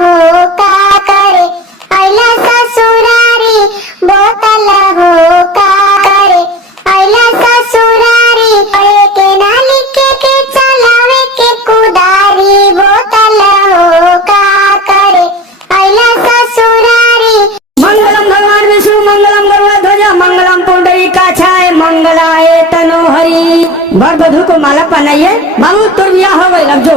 हो का करे आइला ससुरारी बोतल हो का करे आइला ससुरारी पढ़े के ना लिखे के चलावे के कुदारी बोतल हो का करे आइला ससुरारी। मंगलम भगवान विष्णु मंगलम गरुड़ध्वज मंगलम पुंडरीकाक्षाय मंगलाय तनोहरि। वर वधू को माला पहनाइए। बाबू तोर बियाह हो गइल अब जो।